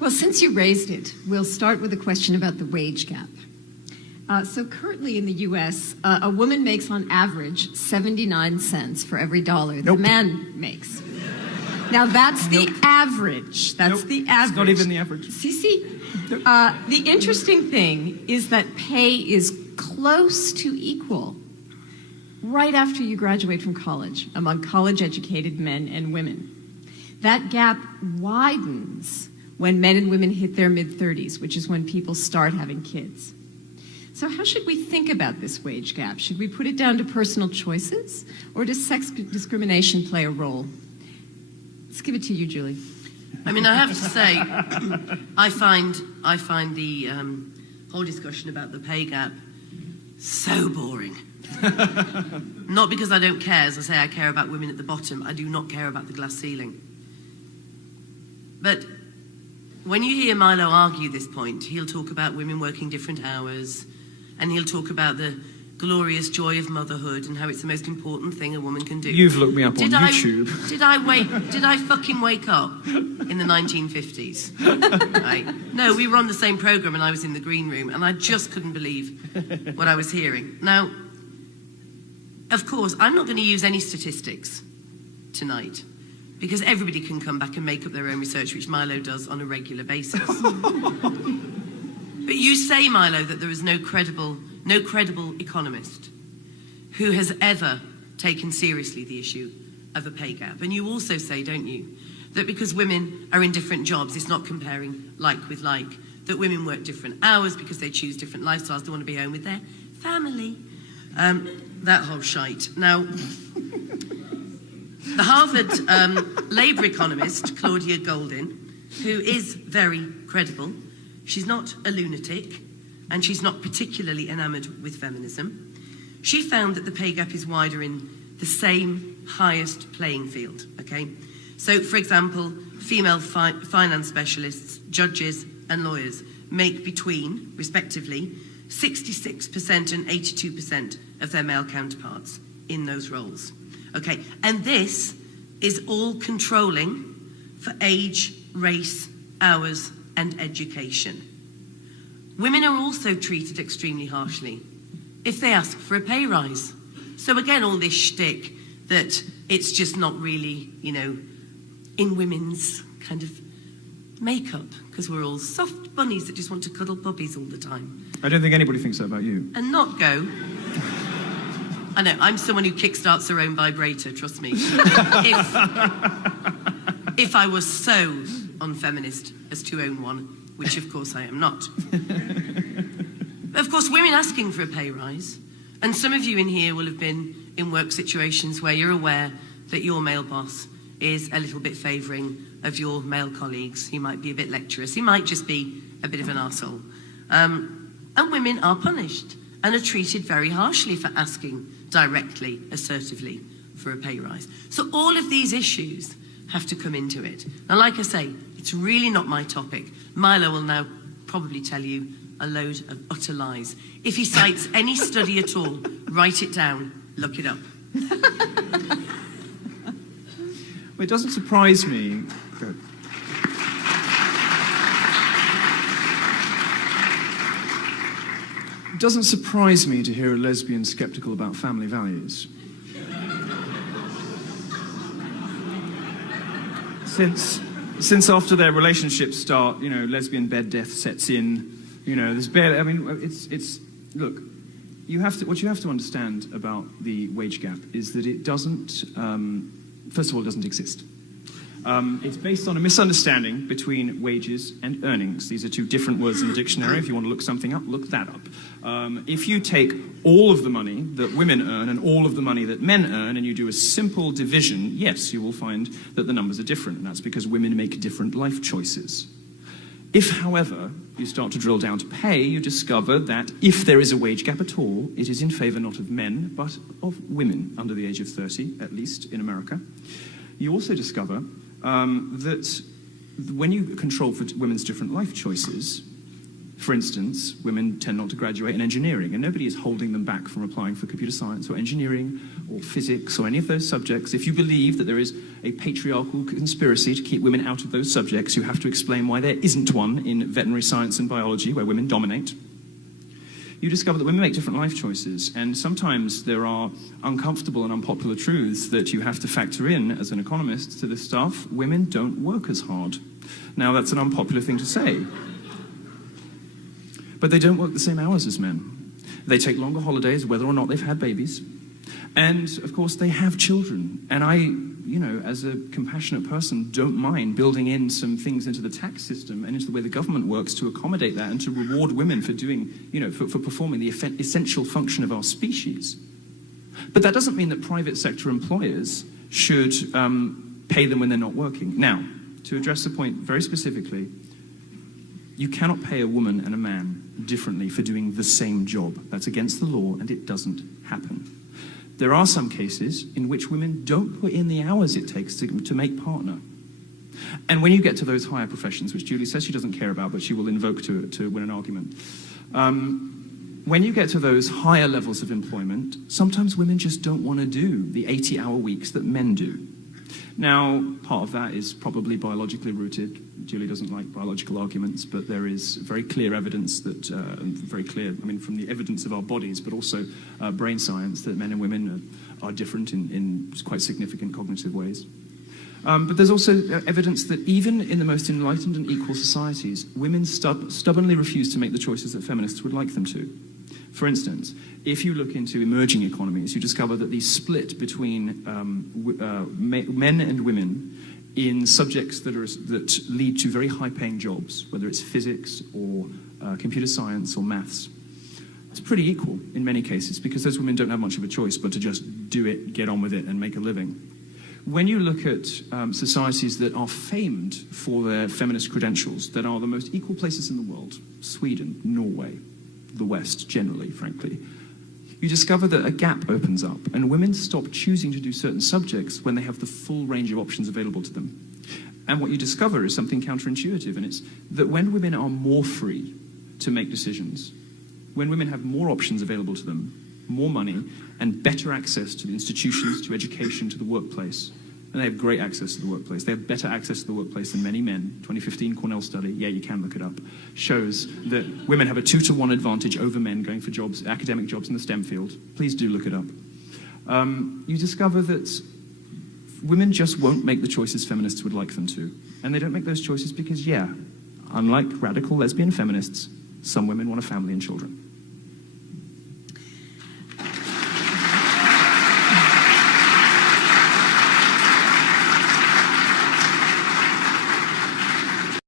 Well, since you raised it, we'll start with a question about the wage gap. So currently in the U.S., a woman makes on average 79 cents for every dollar the man makes. Now that's the average. That's the average. It's not even the average. See? The interesting thing is that pay is close to equal right after you graduate from college among college-educated men and women. That gap widens when men and women hit their mid-30s, which is when people start having kids. So how should we think about this wage gap? Should we put it down to personal choices, or does sex discrimination play a role? Let's give it to you, Julie. I mean, I have to say, I find the whole discussion about the pay gap so boring. Not because I don't care. As I say, I care about women at the bottom. I do not care about the glass ceiling. But when you hear Milo argue this point, he'll talk about women working different hours, and he'll talk about the glorious joy of motherhood and how it's the most important thing a woman can do. You've looked me up on YouTube. Did I fucking wake up in the 1950s? Right? No, we were on the same program and I was in the green room and I just couldn't believe what I was hearing. Now, of course, I'm not going to use any statistics tonight because everybody can come back and make up their own research, which Milo does on a regular basis. But you say, Milo, that there is no credible economist who has ever taken seriously the issue of a pay gap. And you also say, don't you, that because women are in different jobs, it's not comparing like with like, that women work different hours because they choose different lifestyles, they want to be home with their family. That whole shite. Now, the Harvard labour economist, Claudia Goldin, who is very credible, she's not a lunatic, and she's not particularly enamoured with feminism. She found that the pay gap is wider in the same highest playing field, okay? So, for example, female finance specialists, judges and lawyers make between, respectively, 66% and 82% of their male counterparts in those roles, okay? And this is all controlling for age, race, hours and education. Women are also treated extremely harshly if they ask for a pay rise. So again, all this shtick that it's just not really, you know, in women's kind of makeup, because we're all soft bunnies that just want to cuddle puppies all the time. I don't think anybody thinks that about you. And not go. I know, I'm someone who kickstarts her own vibrator, trust me. If I was so unfeminist as to own one, which of course I am not. Of course, women asking for a pay rise, and some of you in here will have been in work situations where you're aware that your male boss is a little bit favouring of your male colleagues. He might be a bit lecturous, he might just be a bit of an arsehole. And women are punished and are treated very harshly for asking directly, assertively, for a pay rise. So all of these issues have to come into it. Now, like I say, it's really not my topic. Milo will now probably tell you a load of utter lies. If he cites any study at all, write it down, look it up. Well, it doesn't surprise me. Good. It doesn't surprise me to hear a lesbian skeptical about family values. Since after their relationships start, you know, lesbian bed death sets in. You know, there's barely. I mean, it's. Look, what you have to understand about the wage gap is that it doesn't. First of all, it doesn't exist. It's based on a misunderstanding between wages and earnings. These are two different words in the dictionary. If you want to look something up, look that up. If you take all of the money that women earn and all of the money that men earn and you do a simple division, yes, you will find that the numbers are different, and that's because women make different life choices. If, however, you start to drill down to pay, you discover that if there is a wage gap at all, it is in favour not of men, but of women under the age of 30, at least in America. You also discover that when you control for women's different life choices, For instance, women tend not to graduate in engineering, and nobody is holding them back from applying for computer science or engineering or physics or any of those subjects. If you believe that there is a patriarchal conspiracy to keep women out of those subjects, you have to explain why there isn't one in veterinary science and biology, where women dominate. You discover that women make different life choices, and sometimes there are uncomfortable and unpopular truths that you have to factor in as an economist to this stuff. Women don't work as hard. Now, that's an unpopular thing to say, but they don't work the same hours as men. They take longer holidays, whether or not they've had babies. And, of course, they have children. And I, as a compassionate person, don't mind building in some things into the tax system and into the way the government works to accommodate that and to reward women for doing, for performing the essential function of our species. But that doesn't mean that private sector employers should pay them when they're not working. Now, to address the point very specifically, you cannot pay a woman and a man differently for doing the same job. That's against the law, and it doesn't happen. There are some cases in which women don't put in the hours it takes to make partner. And when you get to those higher professions, which Julie says she doesn't care about, but she will invoke to win an argument, when you get to those higher levels of employment, sometimes women just don't want to do the 80-hour weeks that men do. Now, part of that is probably biologically rooted. Julie doesn't like biological arguments, but there is very clear evidence that, from the evidence of our bodies, but also brain science, that men and women are different in quite significant cognitive ways. But there's also evidence that even in the most enlightened and equal societies, women stubbornly refuse to make the choices that feminists would like them to. For instance, if you look into emerging economies, you discover that the split between men and women in subjects that lead to very high-paying jobs, whether it's physics or computer science or maths, it's pretty equal in many cases, because those women don't have much of a choice but to just do it, get on with it, and make a living. When you look at societies that are famed for their feminist credentials, that are the most equal places in the world, Sweden, Norway, the West generally, frankly, you discover that a gap opens up and women stop choosing to do certain subjects when they have the full range of options available to them. And what you discover is something counterintuitive, and it's that when women are more free to make decisions, when women have more options available to them, more money, and better access to the institutions, to education, to the workplace, and they have great access to the workplace. They have better access to the workplace than many men. 2015 Cornell study, yeah, you can look it up, shows that women have a 2-to-1 advantage over men going for jobs, academic jobs in the STEM field. Please do look it up. You discover that women just won't make the choices feminists would like them to. And they don't make those choices because, yeah, unlike radical lesbian feminists, some women want a family and children.